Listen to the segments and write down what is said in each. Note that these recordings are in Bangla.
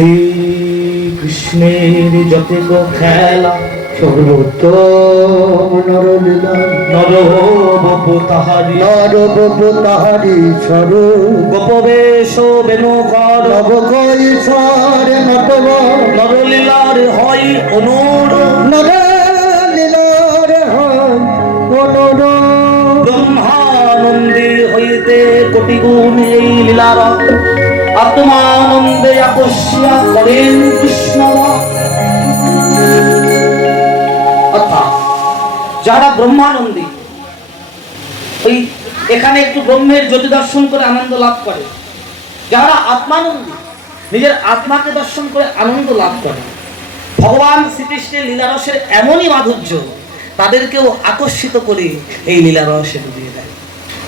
শ্রী কৃষ্ণের যত খেলা সর্বোত্তম নরলীলা। নরবপু তাহারি। নরবপু তাহারি স্বরূপ। গোপবেশ বেনু কর নবকৈশ্বর নটব নরলীলার হয় অনুর। নরলীলার হয় অনুর। ব্রহ্মানন্দে হইতে কোটি গুণ এই লীলার। আত্মানন্দে আকস্যা করেন কৃষ্ণ। অর্থাৎ যারা ব্রহ্মানন্দী, ওই এখানে একটু ব্রহ্মের জ্যোতি দর্শন করে আনন্দ লাভ করে। যারা আত্মানন্দী, নিজের আত্মাকে দর্শন করে আনন্দ লাভ করে। ভগবান শ্রীকৃষ্ণের লীলারসের এমনই মাধুর্য, তাদেরকেও আকর্ষিত করে এই লীলারসে ডুবিয়ে দেয়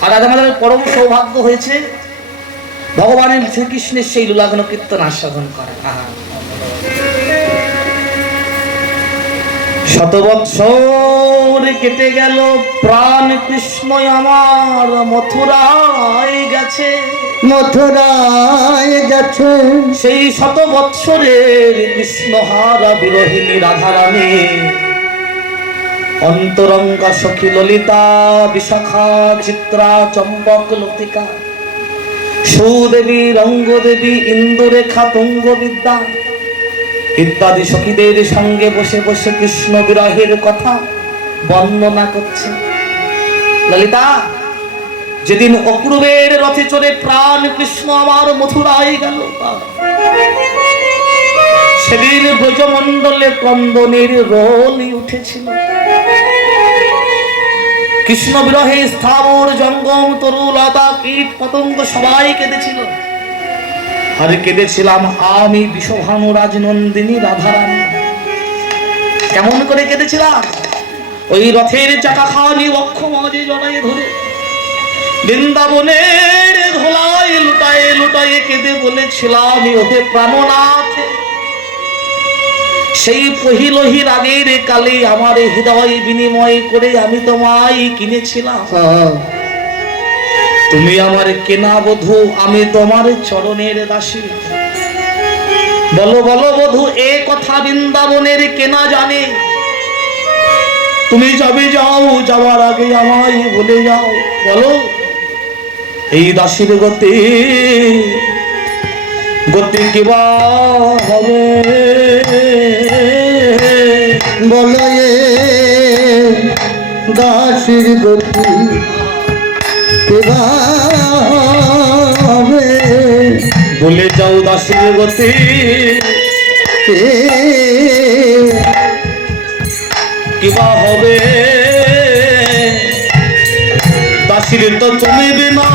আর আজ আমাদের পরম সৌভাগ্য হয়েছে ভগবানের শ্রীকৃষ্ণের সেই লীলাগণ কীর্তন আস্বাদন করা আহা। শত বৎসর কেটে গেল প্রাণ কৃষ্ণ আমার মথুরায় গেছে। মথুরায় গেছে। সেই শত বৎসরের কৃষ্ণহারা বিরোহিনী রাধারানী অন্তরঙ্গা সখী ললিতা বিশাখা চিত্রা চম্বক লতিকা সুদেবী, রঙ্গদেবী, ইন্দুরেখা তুঙ্গ বিদ্যা ইত্যাদি সখীদের সঙ্গে বসে বসে কৃষ্ণ বিরহের কথা বর্ণনা করছে। ললিতা, যেদিন অপূর্বের রথে চড়ে প্রাণ কৃষ্ণ আমার মথুরায় গেল। সেদিন ব্রজমণ্ডলে ক্রন্দনের রোলই উঠেছিল। কৃষ্ণ বিরহে স্থাবর জঙ্গম তরু লতা কীট পতঙ্গ সবাই কেঁদেছিল। আর কেঁদেছিলাম আমি বিশ্বভানু রাজনন্দিনী রাধারানী। কেমন করে কেঁদেছিলাম? ওই রথের চাকা খাওয়ানি বক্ষ মাঝে জড়াই ধরে। বৃন্দাবনের ধোলায় লুটায়ে লুটায়ে কেঁদে বলেছিলাম ওহে প্রাণনাথ সেই পহিলহির আগের কালে আমার হৃদয় বিনিময় করে আমি তোমায় কিনেছিলাম। হ্যাঁ, তুমি আমার কেনা বধূ আমি তোমার চরণের দাসী। বলো বলো বধূ এ কথা বৃন্দাবনের কেনা জানে? তুমি যাবে যাও যাওয়ার আগে আমায় বলে যাও। বলো এই দাসীর গতি গতি কিবা হবে? বলো এ দাসির গতি হবে। বলে যাও দাসীর গতি। কিবা হবে? দাসীর তো তুমি বিনা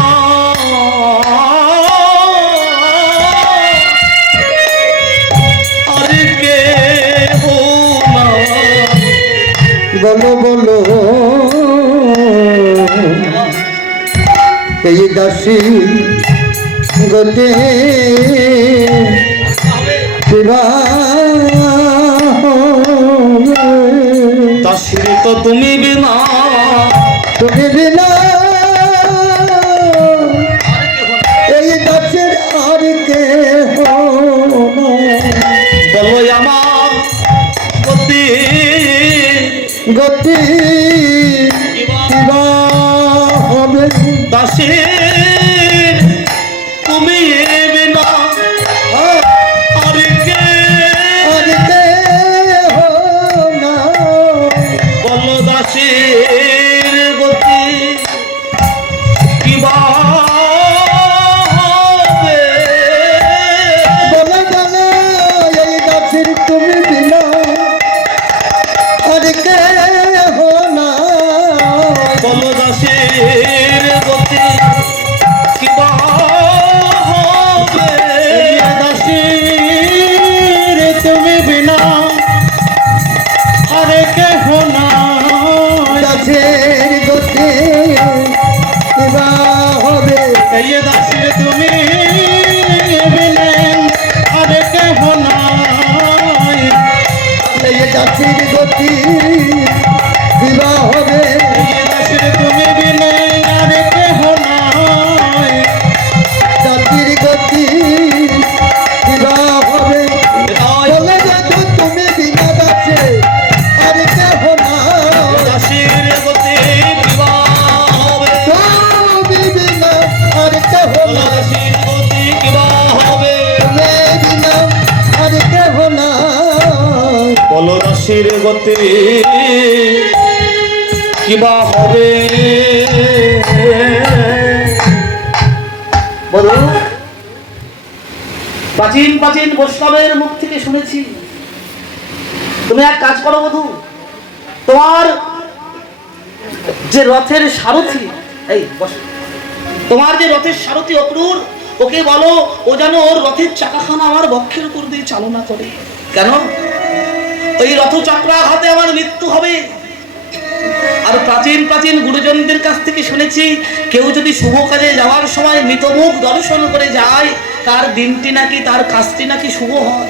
দাসী গতে দাসী তো তুমি বিনা। তুমি বিনা গাছের গতি গতি কিবা হবে? বলো। প্রাচীন প্রাচীন বৈষ্ণবের মুখ থেকে শুনেছি। তুমি এক কাজ করো বধু। তোমার যে রথের সারথি, এই বস। তোমার যে রথের সারথি অক্রুর ওকে বলো, ও যেন ওর রথের চাকাখানা আমার বক্ষের উপর দিয়ে চালনা করে। কেন? ওই রথচক্রাঘাতে আমার মৃত্যু হবে। আর প্রাচীন প্রাচীন গুরুজনদের কাছ থেকে শুনেছি, কেউ যদি শুভ কাজে যাওয়ার সময় মৃতমুখ দর্শন করে যায়, তার দিনটি নাকি, তার কাজটি নাকি শুভ হয়।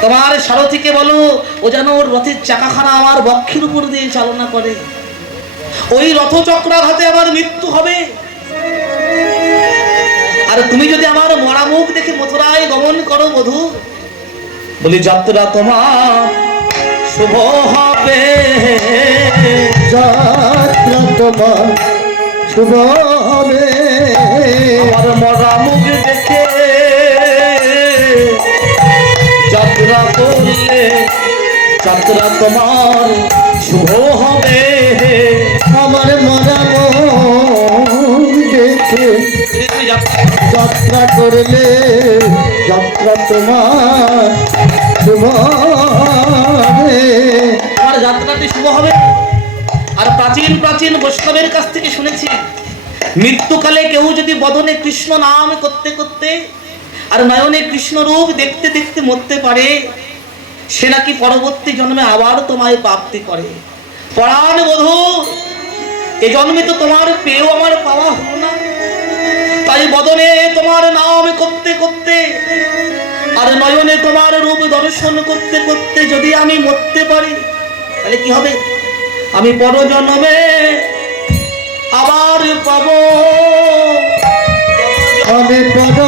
তোমার সারথীকে বলো, ও যেন ওর রথের চাকাখানা আমার বক্ষের উপর দিয়ে চালনা করে। ওই রথচক্রাঘাতে আমার মৃত্যু হবে। আর তুমি যদি আমার মরা মুখ দেখে মথুরায় গমন করো বধূ বলি যাত্রা তোমার শুভ হবে। যাত্রা তোমার শুভ হবে। আমার মরা মুখ দেখে যাত্রা করলে যাত্রা তোমার শুভ হবে। আমার মরা যাত্রা করলে যাত্রা তোমার শুভ হবে। আমার যাত্রাটি শুভ হবে। আর প্রাচীন প্রাচীন বৈষ্ণবের কাছ থেকে শুনেছি, মৃত্যুকালে কেউ যদি বদনে কৃষ্ণ নাম করতে করতে আর নয়নে কৃষ্ণ রূপ দেখতে দেখতে মরতে পারে, সে নাকি পরবর্তী জন্মে আবার তোমায় প্রাপ্তি করে। পরাণ বধূ এ জন্মে তো তোমার পেয়েও আমার পাওয়া হলো না। তাই বদনে তোমার নাম করতে করতে আর নয়নে তোমার রূপ দর্শন করতে করতে যদি আমি মরতে পারি, তাহলে কি হবে? আমি পরজন্মে আবার পাবো। আমি পদ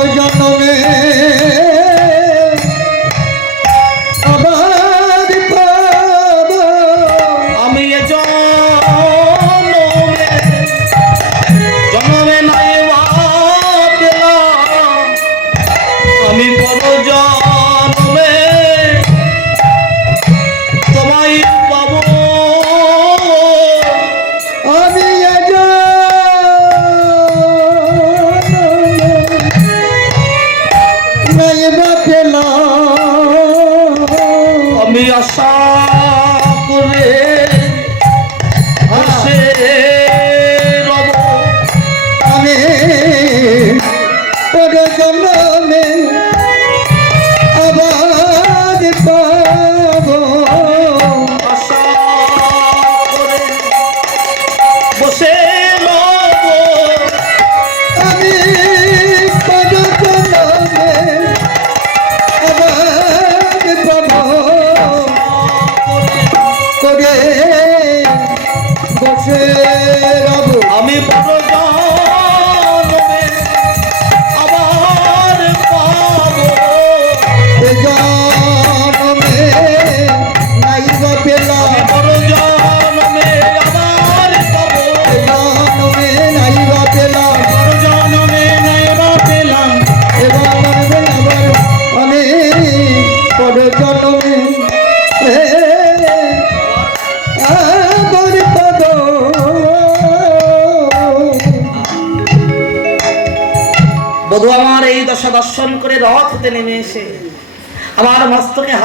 নাইবা পেলাম আমি আশা করে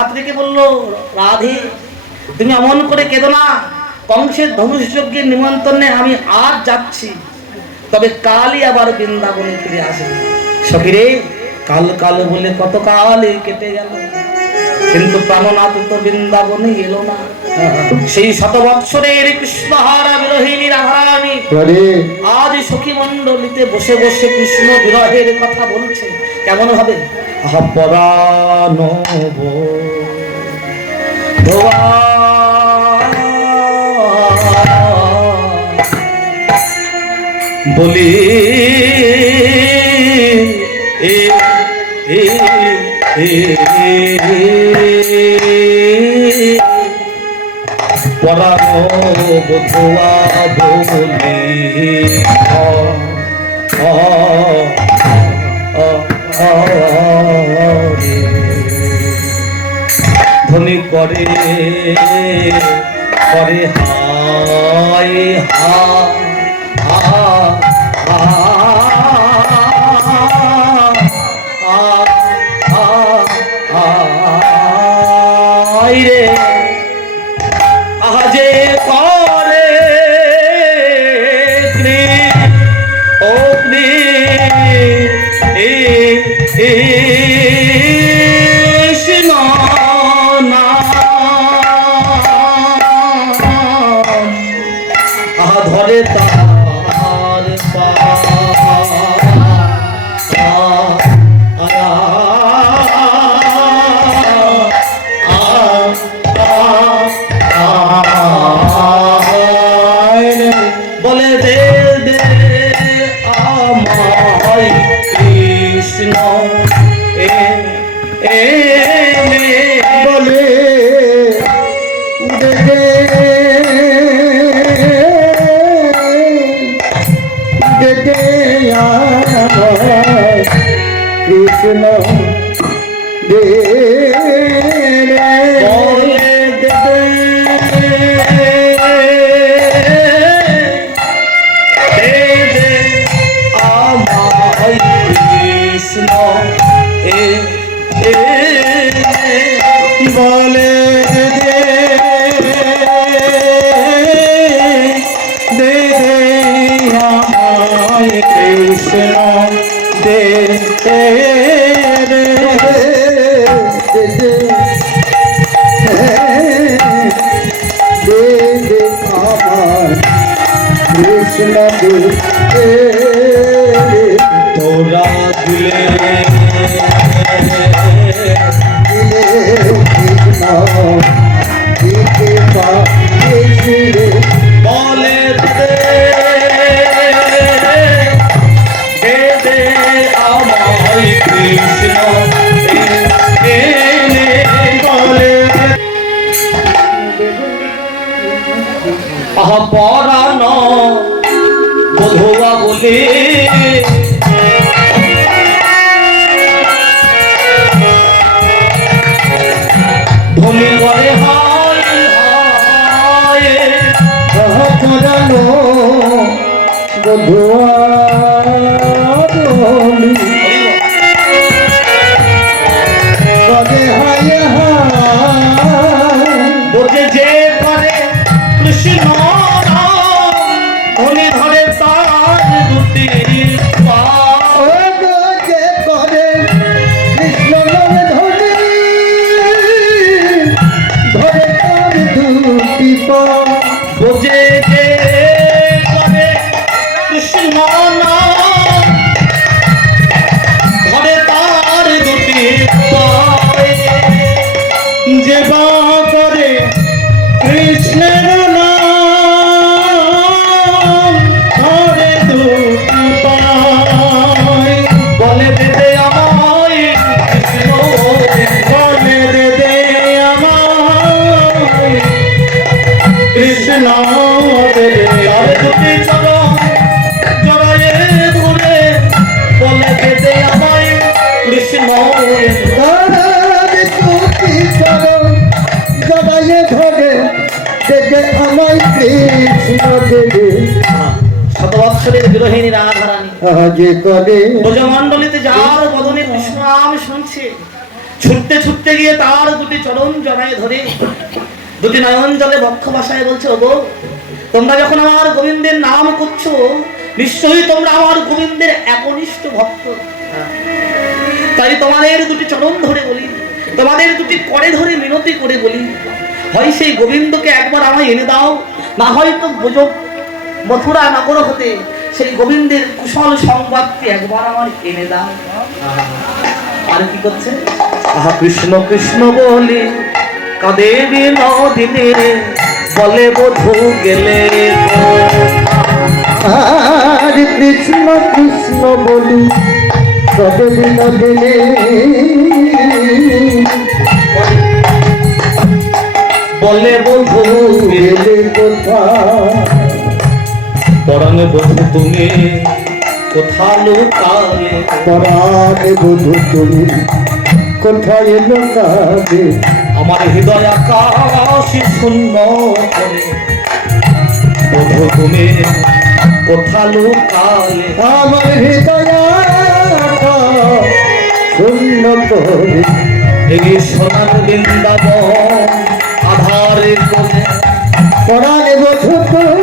মস্তকে বলল রাধে তুমি এমন করে কেঁদো না। কংসের ধনুষ যজ্ঞের নিমন্ত্রণে আমি আজ যাচ্ছি। তবে কালই আবার বৃন্দাবনে ফিরে আসবে। সকিরে কাল কাল বলে কত কালই কেটে গেল। কিন্তু প্রাণনাথ তো বৃন্দাবনে এলো না। সেই শত বৎসরের কৃষ্ণহারা বিরোহিনী রাধারানী আজ সখী মণ্ডলীতে বসে বসে কৃষ্ণ বিরহের কথা বলছে। কেমন হবে আহা পরাণ বলি এ এ পরানো বধুয়া বলি অ, অ, অ, অ, রে। ধ্বনি করে করে হায় হায় বলে দেবে আমার কৃষ্ণ। যেতে ধনী করে হায় হায় বোঝে ছুটতে গিয়ে তার দুটি চরণ জড়ায় ধরে। দুটি নয়ন জলে বক্ষ ভাষায় বলছে, ওগো, তোমরা যখন আমার গোবিন্দের নাম করছ, নিশ্চয়ই তোমরা আমার গোবিন্দের একনিষ্ঠ ভক্ত। তাই তোমাদের দুটি চরণ ধরে বলি, তোমাদের দুটি করে ধরে মিনতি করে বলি। হয় সেই গোবিন্দকে একবার আমায় এনে দাও, না হয়তো বুঝো মথুরা নগর হতে সেই গোবিন্দের কুশল সংবাদটি একবার আমার এনে দাও। আর কি করছে? আহা কৃষ্ণ কৃষ্ণ বলে কাঁদে বিনোদিনী বলে বধু গেলে আর কৃষ্ণ কৃষ্ণ বলি তবে বিনোদিনী বলে বধু গেলে কোথায় পরম বধু তুমি কোথা লুকালে পরাণে বধু তুমি কোথায় লোকাবে? আমার হৃদয় আকাশ শূন্য করে। বধু তুমি কোথা লুকালে? আমার হৃদয় শূন্য করে। এই সোনার বৃন্দাবন আধারে কোলে পরাণ বধু তুমি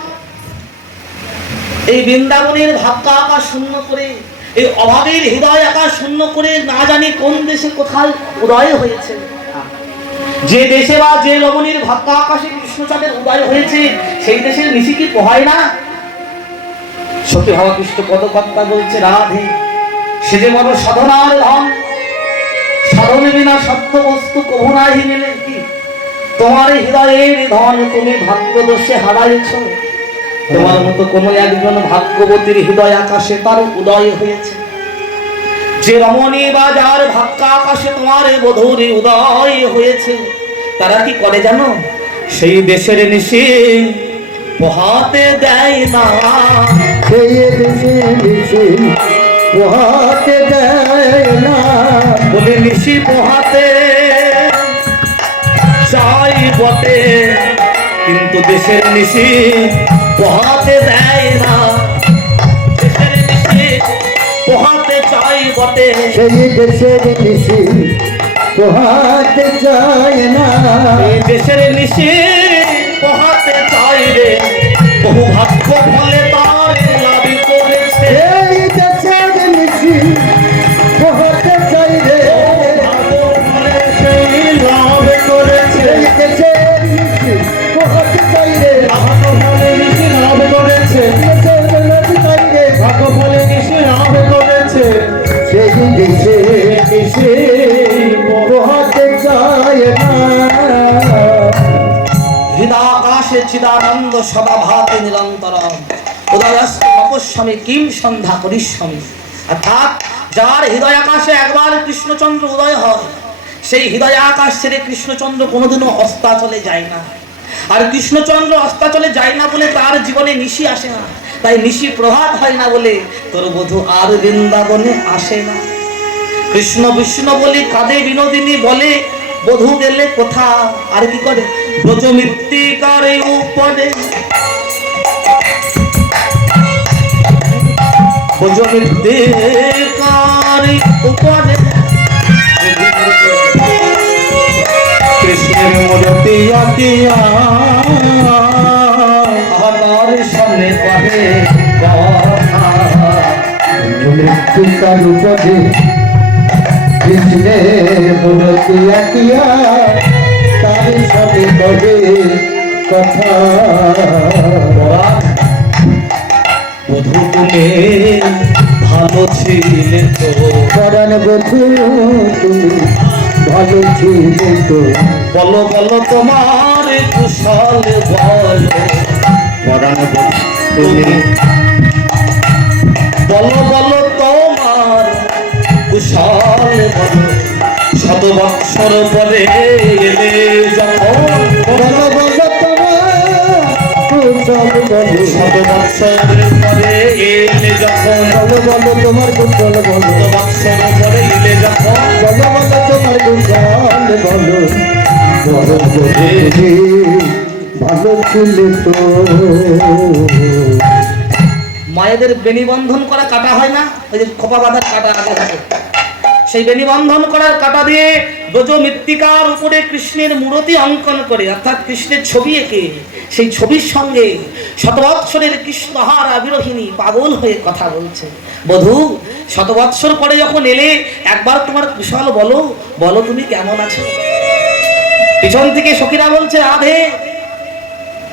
এই বৃন্দাবনের ভাবকা আকাশ শূন্য করে, এই অভাবের হৃদয় আকাশ শূন্য করে, না জানি কোন দেশে কোথায় উদয় হয়েছে। যে দেশে বা যে লবণীর ভাবকা আকাশে কৃষ্ণচাঁদের উদয় হয়েছে, সেই দেশের নিশি কি পোহায় না? সত্যি ভাবা কৃষ্ণ কত পদকর্তা বলছে, রাধে, সে যে বড় সাধনার ধন, সাধন বিনা সত্য বস্তু কভু নাহি মেলে কি? তোমার হৃদয়ের ধন তুমি ভাগ্য দোষে হারাইছ তোমার মতো কোন একজন ভাগ্যবতীর হৃদয় আকাশে তার উদয় হয়েছে। যে রমণী বা যার ভাগ্য আকাশে তোমার বধুর উদয় হয়েছে তারা কি করে জানো? সেই দেশের নিশি পোহাতে দেয় না। সেই দেশে দেশে পোহাতে দেয় না। বলে নিশি পোহাতে চাই বটে। কিন্তু দেশের নিশি পোহাতে দেয় না। দেশের নিশি পোহাতে চাই বটে। সেই দেশের নিশি পোহাতে চায় না। এই দেশের নিশি পোহাতে চাই রে। বহু ভাগ্য ফলে চিদানন্দ সদা ভাতে নিরন্তর উদয়স্ত কিম সন্ধ্যা করিস্বামী অর্থাৎ যার হৃদয় আকাশে একবার কৃষ্ণচন্দ্র উদয় হয়, সেই হৃদয় আকাশ ছেড়ে কৃষ্ণচন্দ্র কোনোদিনও অস্তাচলে যায় না। আর কৃষ্ণচন্দ্র অস্তাচলে যায় না বলে তার জীবনে নিশি আসে না। তাই নিশি প্রভাত হয় না বলে তোর বধূ আর বৃন্দাবনে আসে না। কৃষ্ণ বিষ্ণু বলি কাঁদে বিনোদিনী বলে বধূ গেলে কোথা আর কি করে? ব্রজ মৃত্তিকার উপরে ব্রজ মৃত্তিকার উপরে কৃষ্ণের মূর্তি আঁকিয়া আমার সামনে পাবে। মৃত্যুকার উপরে কৃষ্ণের মূর্তি আঁকিয়া তার সাথে তবে কথা বধু তুমি ভালো ছিলে তো। পরাণ বধু তুমি ভালো ছিলে তো। বলো বলো তোমার কুশল বলো। পরাণ বধু তুমি বলো বলো শত বৎসর পরে যখন শত বৎসর পরে এলে যখন বলো তোমার কুশল বলো বৎসর পরে এলে যখন বলো বলো তোমার মায়েদের বেনি বন্ধন করা কাটা হয় না? ওই যে খোপা বাঁধার কাটা আগে থাকে। সেই বেনি বন্ধন করার কাটা দিয়ে ব্রজ মৃত্তিকার উপরে কৃষ্ণের মূর্তি অঙ্কন করে, অর্থাৎ কৃষ্ণের ছবি এঁকে, সেই ছবির সঙ্গে শতবৎসরের কৃষ্ণহার আবিরোহিনী পাগল হয়ে কথা বলছে। বধূ, শতবৎসর পরে যখন এলে, একবার তোমার কুশল বলো বলো তুমি কেমন আছো? পিছন থেকে সখীরা বলছে, রাধে,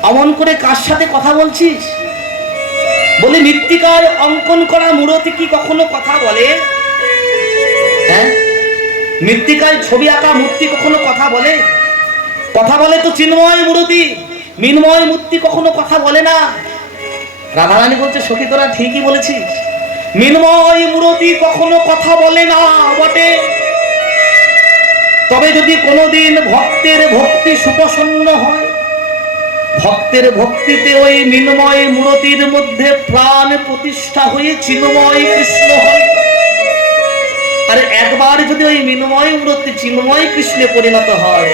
অমন করে কার সাথে কথা বলছিস? বলে মৃত্তিকার অঙ্কন করা মূরতি কি কখনো কথা বলে? হ্যাঁ? মৃত্তিকায় ছবি আঁকা মূর্তি কখনো কথা বলে? কথা বলে তো চিন্ময় মূর্তি মূর্তি কখনো কথা বলে না। রাধারানী বলছে, সখী, তোরা ঠিকই বলেছিস। মূর্তি কখনো কথা বলে না, বটে। তবে যদি কোনোদিন ভক্তের ভক্তি সুপ্রসন্ন হয়, ভক্তের ভক্তিতে ওই মিনময় মূর্তির মধ্যে প্রাণ প্রতিষ্ঠা হয়ে চিন্ময় কৃষ্ণ হয়। আর একবার যদি ওই মিনময় মূর্তি চিন্ময় কৃষ্ণে পরিণত হয়,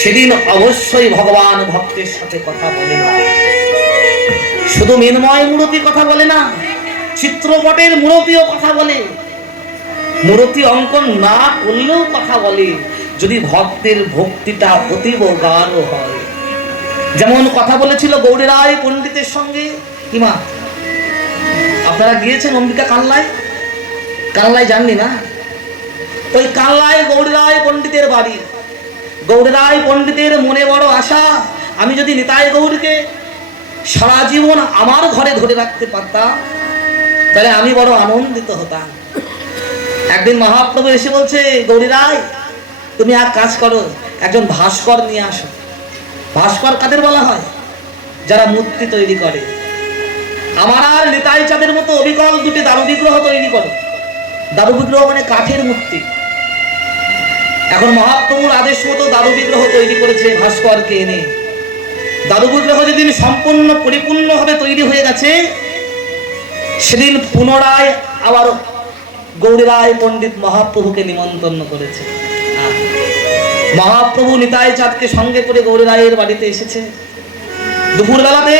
সেদিন অবশ্যই ভগবান ভক্তের সাথে কথা বলে না। শুধু মিনময় মূর্তি কথা বলে না, চিত্রপটের মূর্তিও কথা বলে। মূর্তি অঙ্কন না করলেও কথা বলে, যদি ভক্তের ভক্তিটা অতীব গাঢ় হয়। যেমন কথা বলেছিল গৌরী রায় পণ্ডিতের সঙ্গে কিমা আপনারা গিয়েছেন অম্বিকা কাল্লায়? কাল্লায় যাননি না? ওই কাল্লায় গৌরী রায় পণ্ডিতের বাড়ি। গৌরী রায় পণ্ডিতের মনে বড় আশা, আমি যদি নিতাই গৌরীকে সারা জীবন আমার ঘরে ধরে রাখতে পারতাম, তাহলে আমি বড় আনন্দিত হতাম। একদিন মহাপ্রভু এসে বলছে গৌরী রায় তুমি এক কাজ করো, একজন ভাস্কর নিয়ে আসো। ভাস্কর কাদের বলা হয়? যারা মূর্তি তৈরি করে। আমার আর নিতাই চাঁদের মতো অবিকল দুটি দারু বিগ্রহ তৈরি করো। দারু বিগ্রহ মানে কাঠের মূর্তি। এখন মহাপ্রভুর আদেশ মতো দারু বিগ্রহ তৈরি করেছে ভাস্করকে এনে। দারু বিগ্রহ যেদিন সম্পূর্ণ পরিপূর্ণভাবে তৈরি হয়ে গেছে, সেদিন পুনরায় আবার গৌরী রায় পণ্ডিত মহাপ্রভুকে নিমন্ত্রণ করেছে। মহাপ্রভু নিতাই চাঁদকে সঙ্গে করে গৌরী রায়ের বাড়িতে এসেছে। দুপুরবেলাতে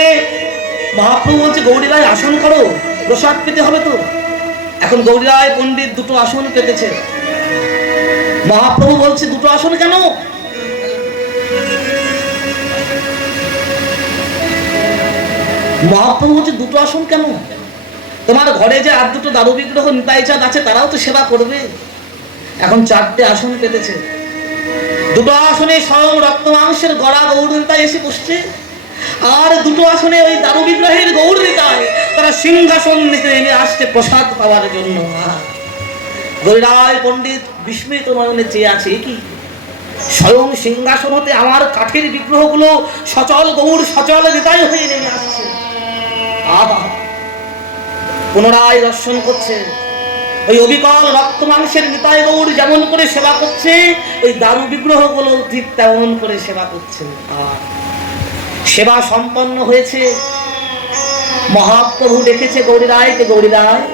মহাপ্রভু বলছে গৌরী রায় আসন করো, প্রসাদ পেতে হবে তো। এখন গৌরী রায় পণ্ডিত দুটো আসন পেতেছে। মহাপ্রভু বলছে, দুটো আসন কেন? মহাপ্রভু বলছে, দুটো আসন কেন? তোমার ঘরে যে আর দুটো দারু বিগ্রহ নিতাই চাঁদ আছে, তারাও তো সেবা করবে। এখন চারটে আসন পেতেছে। দুটো আসনে স্বয়ং রক্ত মাংসের গড়া গৌরতায় এসে বসছে। আর দুটো আসনে ওই দারু বিগ্রহের গৌরতায় তারা সিংহাসন নিতে নেমে আসছে প্রসাদ পাওয়ার জন্য! গৌরায় পণ্ডিত বিস্মিত নয়নে চেয়ে আছে কি? স্বয়ং সিংহাসন হতে আমার কাঠের বিগ্রহগুলো সচল গৌর সচল নিতাই হয়ে নেমে আসছে। আহা! পুনরায় দর্শন করছে। ওই অবিকল রক্ত মাংসের নিতাই গৌর যেমন করে সেবা করছে ওই দারু বিগ্রহগুলো ঠিক তেমন করে সেবা করছে। আর সেবা সম্পন্ন হয়েছে। মহাপ্রভু দেখেছে গৌরী রায়কে গৌরী রায়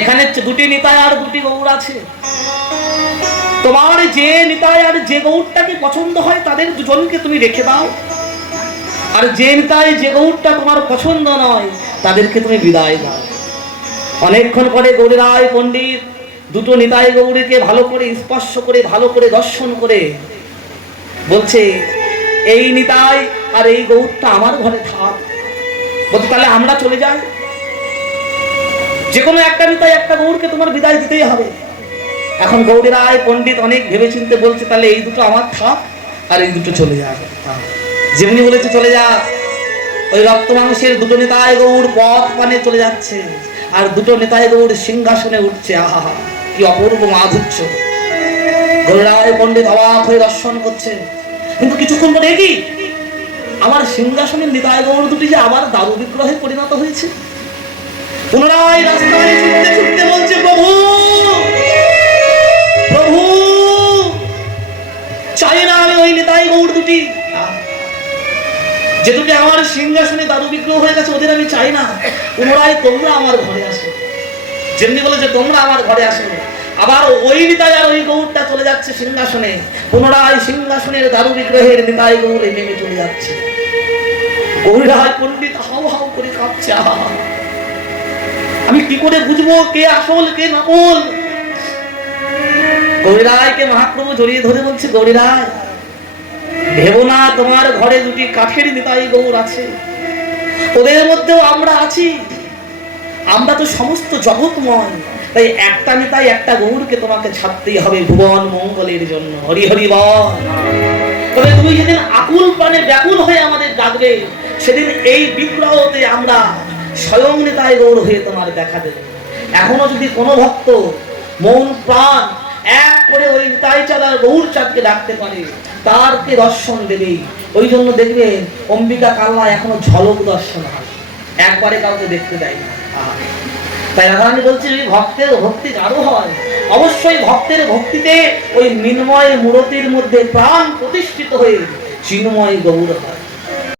এখানে দুটি নিতায় আর দুটি গৌর আছে। তোমার যে নিতায় আর যে গৌরটাকে পছন্দ হয়, তাদের দুজনকে তুমি রেখে দাও। আর যে নিতায় যে গৌরটা তোমার পছন্দ নয়, তাদেরকে তুমি বিদায় দাও। অনেকক্ষণ পরে গৌরী রায় পণ্ডিত দুটো নিতাই গৌরীকে ভালো করে স্পর্শ করে, ভালো করে দর্শন করে বলছে, এই নিতাই আর এই গৌরটা আমার ঘরে থাক। বলছে, তাহলে আমরা চলে যাই। যে কোনো একটা নিতাই একটা গৌরকে তোমার বিদায় দিতেই হবে। এখন গৌরী রায়, পণ্ডিত অনেক ভেবেচিন্তে বলছে, তাহলে এই দুটো আমার থাক আর এই দুটো চলে যাবে যেমনি বলেছে, চলে যা ওই রক্ত মাংসের দুটো নেতায় গৌর পথ পানে চলে যাচ্ছে, আর দুটো নেতায় গৌর সিংহাসনে উঠছে। আহা, কি অপূর্ব মাধুর্য। গৌরায় পণ্ডিত অবাক হয়ে দর্শন করছে। কিন্তু কিছুক্ষণ পরে কি আমার সিংহাসনের নিতায় গৌর দুটি যে আবার দারু বিগ্রহে পরিণত হয়েছে। পুনরায় রাস্তায় ছুটতে ছুটতে বলছে, প্রভু প্রভু, চাই না আমি ওই নেতাই গৌর দুটি। যে দুটি আমার সিংহাসনে দারু বিগ্রহ হয়ে গেছে, ওদের আমি চাই না। পুনরায় তোমরা আমার ঘরে আসো। যেমনি বলে যে তোমরা আমার ঘরে আসো। আবার ওই আর ওই গৌরটা চলে যাচ্ছে সিংহাসনে। পুনরায় সিংহাসনের দারু বিগ্রহের নিতাই গৌরে নেমে চলে যাচ্ছে। গৌরায় পণ্ডিত হাউ হাউ করে কাঁপছে আমি কি করে বুঝব কে আসল, কে নকল? গৌরীরায়কে মহাপ্রভু জড়িয়ে ধরে বলছে গৌরীরায় ভেবো না তোমার ঘরে দুটি কাঠের নিতাই গৌর আছে। ওদের মধ্যেও আমরা আছি। আমরা তো সমস্ত জগৎময়। তাই একটা নেতাই একটা গৌরকে তোমাকে ছাড়তেই হবে ভুবন মঙ্গলের জন্য। হরি হরি বল। তুমি যেদিন আকুল প্রাণে ব্যাকুল হয়ে আমাদের ডাকবে সেদিন এই বিগ্রহতে আমরা স্বয়ং নেতায় গৌর হয়ে তোমার দেখা দেবে। এখনও যদি কোনো ভক্ত মন প্রাণ এক করে ওই নিতাই চাঁদ আর গৌর চাঁদকে ডাকতে পারে, তারকে দর্শন দেবে। ওই জন্য দেখবে অম্বিকা কাল্লা এখনও ঝলক দর্শন হয়। একবারে কাউকে দেখতে দেয় না। তাই রাধারানী বলছে যদি ভক্তের ভক্তি কারও হয়? অবশ্যই ভক্তের ভক্তিতে ওই মিন্ময় মূরতির মধ্যে প্রাণ প্রতিষ্ঠিত হয়ে চিন্ময় গৌর হয়।